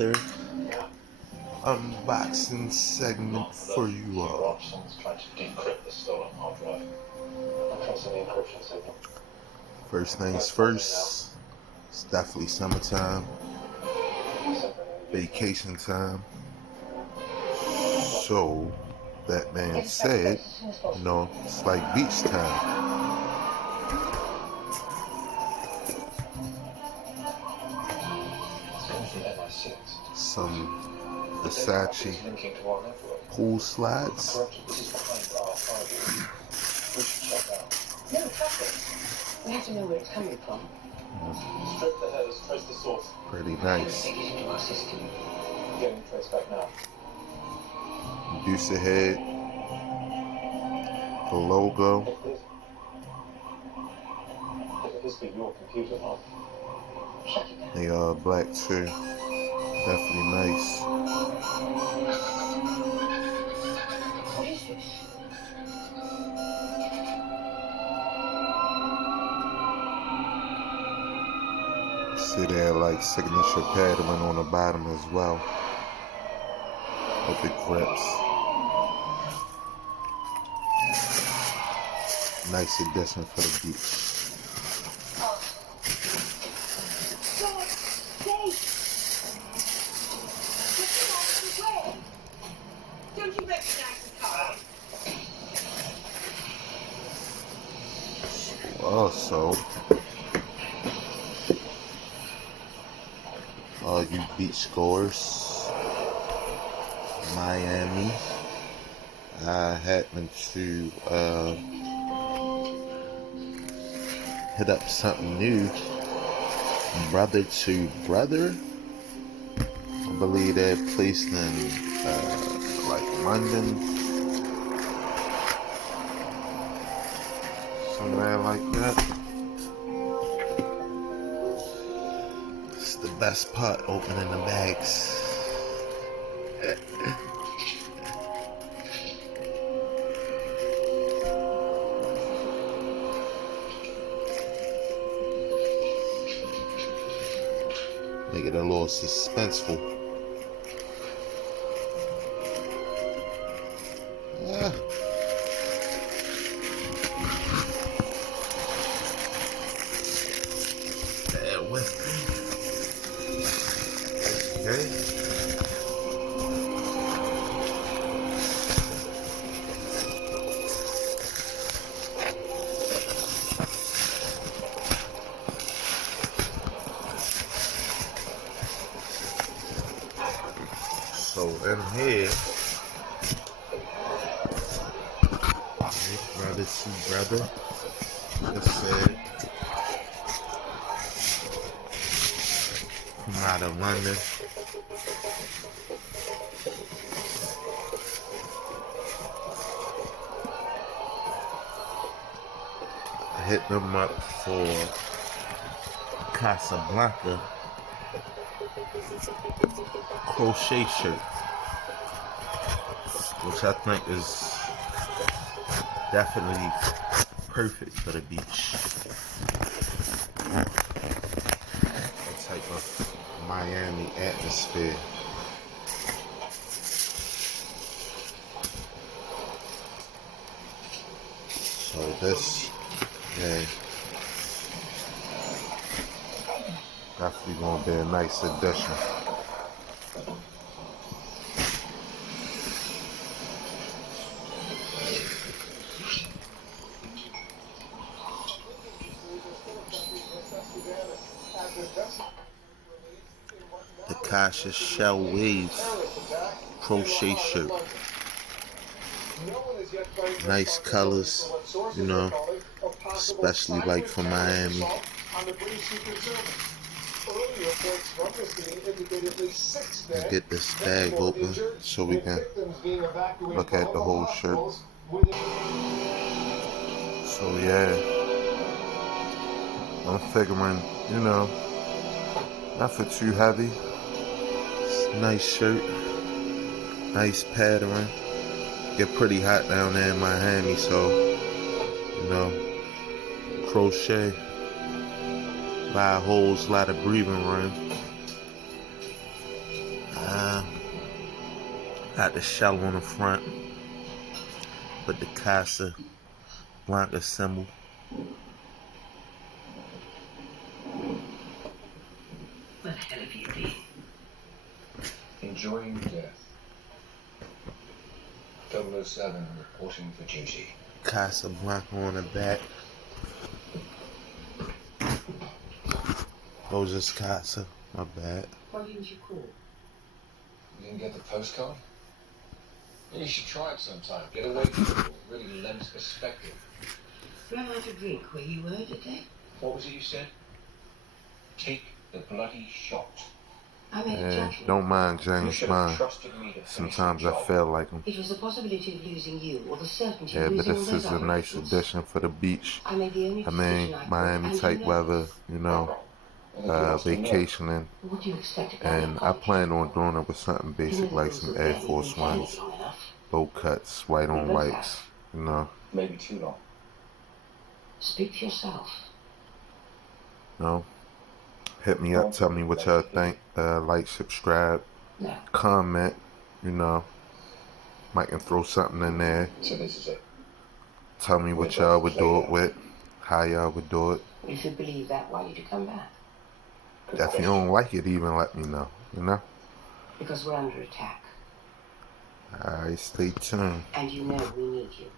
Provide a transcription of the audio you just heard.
another unboxing segment for you all. First things first, it's definitely summertime, vacation time. So that being said, it's like beach time. Some Versace pool slides. We have to know where it's coming from. Pretty nice. Producer head, the logo. They are black too. Definitely nice. What is this? See there like signature pattern on the bottom as well. With the grips. Nice addition for the beach. Don't you recognize the car? Also, all you beach goers, Miami, I happen to hit up something new. Brother to Brother, I believe they're placed in like London, somewhere like that. It's the best part, opening the bags. Make it a little suspenseful. Bear with me. Okay. So in here, brother to brother, just said, come out of London. I hit them up for Casablanca Crochet shirt, which I think is definitely perfect for the beach. That type of Miami atmosphere. So this, definitely gonna be a nice addition. The Kasha Shell Wave crochet shirt. Nice colors, especially like for Miami. And get this bag open so we can look at the whole shirt. So yeah, I'm figuring, nothing too heavy. Nice shirt, nice pattern. Get pretty hot down there in Miami, so crochet, a lot of holes, a lot of breathing room. Got the shell on the front with the Casablanca symbol. Where the hell have you been? Enjoying death. 007 reporting for duty. Casablanca on the back. Oh, just Casa. My bad. Why didn't you call? You didn't get the postcard? You should try it sometime. Get away from it all. Really lends perspective. Ran out of drink where you were today? What was it you said? Take the bloody shot. I made a Yeah, judgment. don't mind You James should have Bond. trusted me to finish Sometimes the I job. feel like him. It was the possibility of losing you or the certainty Yeah, of but losing this all is those a other nice reasons. addition for the beach. I made the only I decision mean, I could, Miami and type you know weather, this. you know, Anything else to know? vacationing. What do you expect a guy And I like plan on doing it with something you basic know like the some rules Air of the game, Force you've been playing Ones, it long enough. low cuts, white We on both whites, have. you know. Maybe too long. Speak for yourself. No. Hit me up, tell me what y'all think. Like, subscribe, No. comment, you know. Might can throw something in there. So this is it. Tell me what y'all would do it with, how y'all would do it. If you believe that, why did you come back? Good If you don't like it, even let me know, you know. Because we're under attack. Alright, stay tuned. And you know we need you.